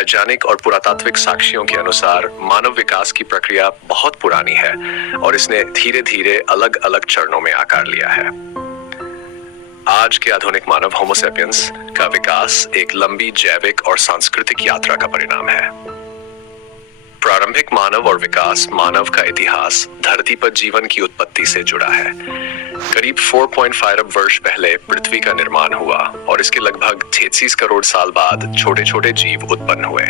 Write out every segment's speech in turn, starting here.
वैज्ञानिक और पुरातात्विक साक्ष्यों के अनुसार मानव विकास की प्रक्रिया बहुत पुरानी है और इसने धीरे धीरे अलग अलग चरणों में आकार लिया है। आज के आधुनिक मानव होमो सेपियंस का विकास एक लंबी जैविक और सांस्कृतिक यात्रा का परिणाम है। प्रारंभिक मानव और विकास मानव का इतिहास धरती पर जीवन की उत्पत्ति से जुड़ा है। करीब 4.5 अरब वर्ष पहले पृथ्वी का निर्माण हुआ और इसके लगभग 33 करोड़ साल बाद छोटे छोटे जीव उत्पन्न हुए।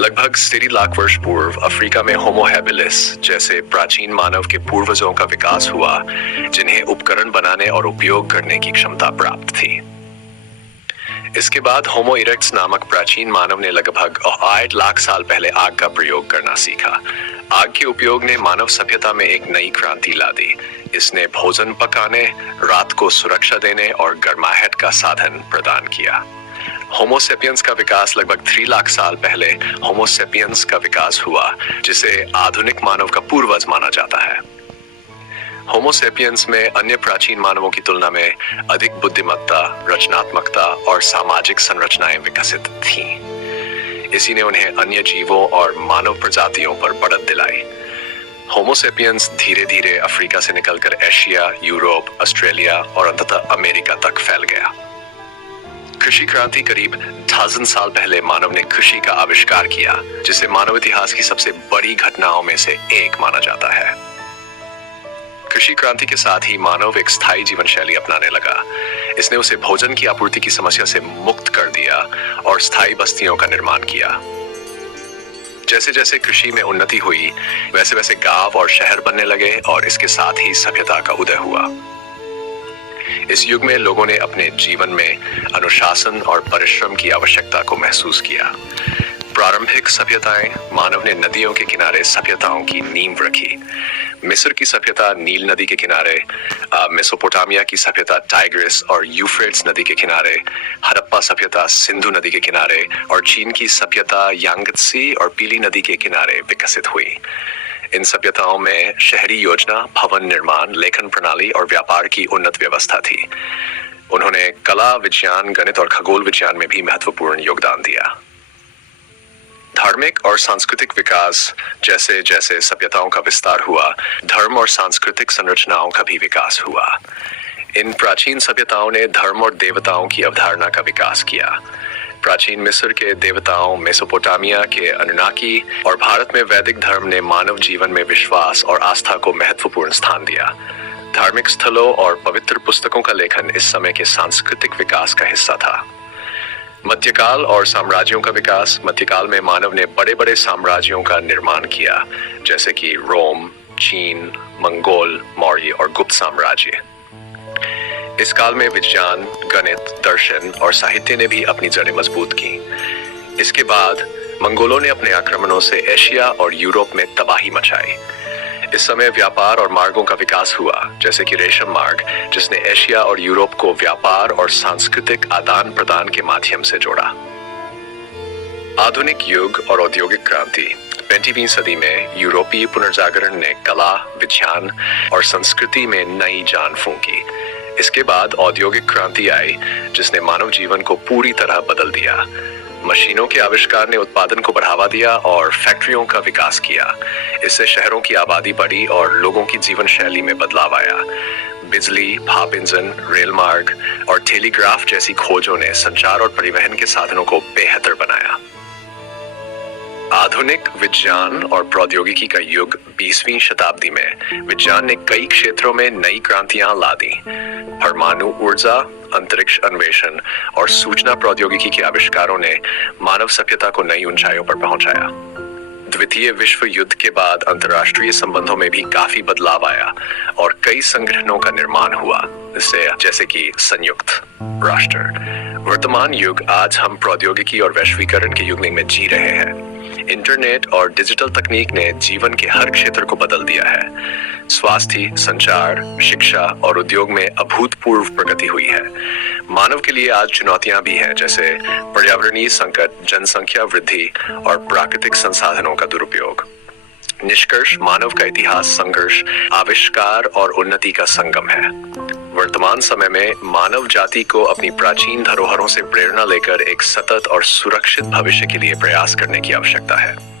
लगभग 13 लाख वर्ष पूर्व अफ्रीका में होमो हैबिलिस जैसे प्राचीन मानव के पूर्वजों का विकास हुआ, जिन्हें उपकरण बनाने और उपयोग करने की क्षमता प्राप्त थी। इसके बाद होमो इरेक्ट्स नामक प्राचीन मानव ने लगभग 8 लाख साल पहले आग का प्रयोग करना सीखा। आग के उपयोग ने मानव सभ्यता में एक नई क्रांति ला दी। इसने भोजन पकाने, रात को सुरक्षा देने और गर्माहट का साधन प्रदान किया। होमो सेपियंस का विकास लगभग 3 लाख साल पहले होमो सेपियंस का विकास हुआ, जिसे आधुनिक मानव का पूर्वज माना जाता है। होमो सेपियंस में अन्य प्राचीन मानवों की तुलना में अधिक बुद्धिमत्ता, रचनात्मकता और सामाजिक संरचनाएं विकसित थीं। इसी ने उन्हें अन्य जीवों और मानव प्रजातियों पर बढ़त दिलाई। होमो सेपियंस धीरे धीरे अफ्रीका से निकलकर एशिया, यूरोप, ऑस्ट्रेलिया और अंततः अमेरिका तक फैल गया। कृषि क्रांति करीब 1000 साल पहले मानव ने कृषि का आविष्कार किया, जिसे मानव इतिहास की सबसे बड़ी घटनाओं में से एक माना जाता है। कृषि क्रांति के साथ ही मानव एक स्थायी जीवन शैली अपनाने लगा। इसने उसे भोजन की आपूर्ति की समस्या से मुक्त कर दिया और स्थायी बस्तियों का निर्माण किया। जैसे जैसे कृषि में उन्नति हुई, वैसे वैसे गांव और शहर बनने लगे और इसके साथ ही सभ्यता का उदय हुआ। इस युग में लोगों ने अपने जीवन में अनुशासन और परिश्रम की आवश्यकता को महसूस किया। प्रारंभिक सभ्यताएं मानव ने नदियों के किनारे सभ्यताओं की नींव रखी। मिस्र की सभ्यता नील नदी के किनारे, मेसोपोटामिया की सभ्यता टाइग्रिस और यूफ्रेट्स नदी के किनारे, हड़प्पा सभ्यता सिंधु नदी के किनारे और चीन की सभ्यता यांगत्सी और पीली नदी के किनारे विकसित हुई। इन सभ्यताओं में शहरी योजना, भवन निर्माण, लेखन प्रणाली और व्यापार की उन्नत व्यवस्था थी। उन्होंने कला, विज्ञान, गणित और खगोल विज्ञान में भी महत्वपूर्ण योगदान दिया। धार्मिक और सांस्कृतिक विकास जैसे जैसे सभ्यताओं का विस्तार हुआ, धर्म और सांस्कृतिक संरचनाओं का भी विकास हुआ। इन प्राचीन सभ्यताओं ने धर्म और देवताओं की अवधारणा का विकास किया। प्राचीन मिस्र के देवताओं, मेसोपोटामिया के अनुनाकी और भारत में वैदिक धर्म ने मानव जीवन में विश्वास और आस्था को महत्वपूर्ण स्थान दिया। धार्मिक स्थलों और पवित्र पुस्तकों का लेखन इस समय के सांस्कृतिक विकास का हिस्सा था। मध्यकाल और साम्राज्यों का विकास। मध्यकाल में मानव ने बड़े बड़े साम्राज्यों का निर्माण किया, जैसे कि रोम, चीन, मंगोल, मौर्य और गुप्त साम्राज्य। इस काल में विज्ञान, गणित, दर्शन और साहित्य ने भी अपनी जड़ें मजबूत की। इसके बाद मंगोलों ने अपने आक्रमणों से एशिया और यूरोप में तबाही मचाई। इस समय व्यापार और मार्गों का विकास हुआ, जैसे कि रेशम मार्ग, जिसने एशिया और यूरोप को व्यापार और सांस्कृतिक आदान प्रदान के माध्यम से जोड़ा। आधुनिक युग और औद्योगिक क्रांति। 20वीं सदी में यूरोपीय पुनर्जागरण ने कला, विज्ञान और संस्कृति में नई जान फूंकी। इसके बाद औद्योगिक क्रांति आई, जिसने मानव जीवन को पूरी तरह बदल दिया। मशीनों के आविष्कार ने उत्पादन को बढ़ावा दिया और फैक्ट्रियों का विकास किया। इससे शहरों की आबादी बढ़ी और लोगों की जीवन शैली में बदलाव आया। बिजली, भाप इंजन, रेल मार्ग और टेलीग्राफ जैसी खोजों ने संचार और परिवहन के साधनों को बेहतर बनाया। आधुनिक विज्ञान और प्रौद्योगिकी का युग 20वीं शताब्दी में विज्ञान ने कई क्षेत्रों में नई क्रांतियां ला दी। परमाणु ऊर्जा, अंतरिक्ष अन्वेषण और सूचना प्रौद्योगिकी के आविष्कारों ने मानव सभ्यता को नई ऊंचाइयों पर पहुंचाया। द्वितीय विश्व युद्ध के बाद अंतर्राष्ट्रीय संबंधों में भी काफी बदलाव आया और कई संगठनों का निर्माण हुआ, जैसे कि संयुक्त राष्ट्र। वर्तमान युग, आज हम प्रौद्योगिकी और वैश्वीकरण के युग में जी रहे हैं। इंटरनेट और डिजिटल तकनीक ने जीवन के हर क्षेत्र को बदल दिया है। स्वास्थ्य, संचार, शिक्षा और उद्योग में अभूतपूर्व प्रगति हुई है। मानव के लिए आज चुनौतियां भी हैं, जैसे पर्यावरणीय संकट, जनसंख्या वृद्धि और प्राकृतिक संसाधनों का दुरुपयोग। निष्कर्ष, मानव का इतिहास संघर्ष, आविष्कार और उन्नति का संगम है। वर्तमान समय में मानव जाति को अपनी प्राचीन धरोहरों से प्रेरणा लेकर एक सतत और सुरक्षित भविष्य के लिए प्रयास करने की आवश्यकता है।